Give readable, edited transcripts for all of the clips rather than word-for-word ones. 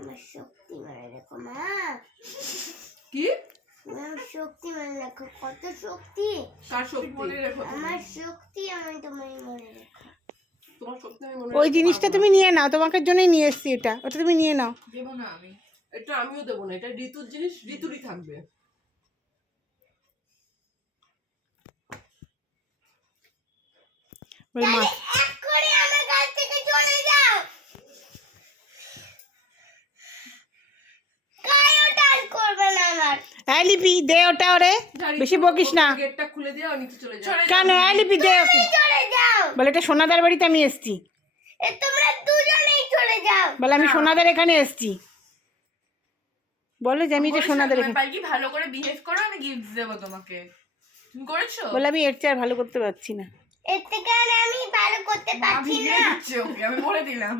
আমার শক্তি মানে দেখো মা কি আমার শক্তি মানে দেখো কত শক্তি কার শক্তি মনে রেখো আমার শক্তি আমি তোমায় মনে রেখো তোমার শক্তি আমি মনে ওই জিনিসটা তুমি নিয়ে নাও, তোমাকে জন্যই নিয়ে এসেছি এটা, ওটা তুমি নিয়ে নাও। দেব না আমি, এটা আমিও দেব না, এটা ঋতুর জিনিস, ঋতুরই থাকবে। ওই মা এক্ষুনি আমার কাছ থেকে চলে যাও, কায়ও টাচ করবে না আমার। এই লিপি দে ওটা ওরে, বেশি বকিস না। গেটটা খুলে দিয়ে নিচে চলে যাও। কেন এই লিপি দে ওকে। চলে যাও বলে এটা সোনাদার বাড়িতে আমি এসেছি, তোমরা দুজনেই চলে যাও। বলে আমি সোনাদার এখানে এসেছি, বলে যে আমি যে সোনাদার এখানে, পালকি ভালো করে বিহেভ করো, আমি গিফট দেব তোমাকে। তুমি করেছো? বলে আমি এর চেয়ে আর ভালো করতে পারছি না। এর থেকে আর আমি ভালো করতে পারছি না। ওকে আমি বলে দিলাম।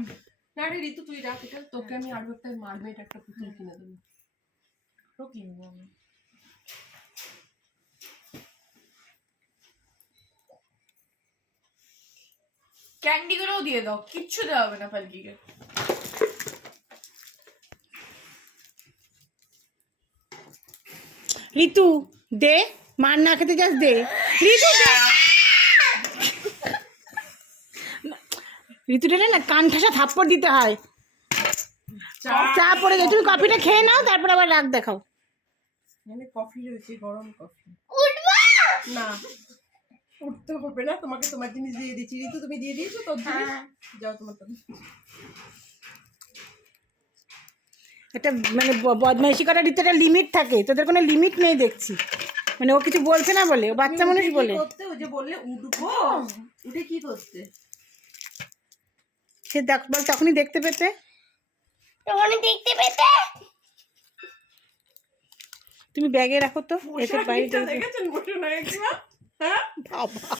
না রে ঋতু তুই রাখ এটা, তোকে আমি আরো একটা মারমেড একটা পুতুল কিনে দেবো। তো কিনবো আমি। ক্যান্ডি গুলোও দিয়ে দাও, কিচ্ছু দেওয়া হবে না পালকিকে। ঋতু দে, মার না খেতে যাস দে ঋতু দে। ঋতু দিলে না কান ঠাসা থাপ্পড় দিতে হয়, চা পড়ে যায়। তুমি কফিটা খেয়ে নাও, তারপর আবার রাগ দেখাও। মানে কফি রয়েছে, গরম কফি। উঠবো না উঠতে হবে না, তোমাকে তোমার জিনিস দিয়ে দিচ্ছি। ঋতু তুমি দিয়ে দিয়েছো তোর জিনিস, যাও তোমার তো। একটা মানে বদমাইশি করার ঋতু একটা লিমিট থাকে, তোদের কোনো লিমিট নেই দেখছি। মানে ও কিছু বলছে না বলে, ও বাচ্চা মানুষ বলে। করতে ও যে বললে উঠবো, উঠে কি করতে? সে দেখ বল তখনই দেখতে পেতে, তখন দেখতে পেতে। তুমি ব্যাগে রাখো তো, এসে বাইরে দেখেছেন বসে না একবার? হ্যাঁ বাবা।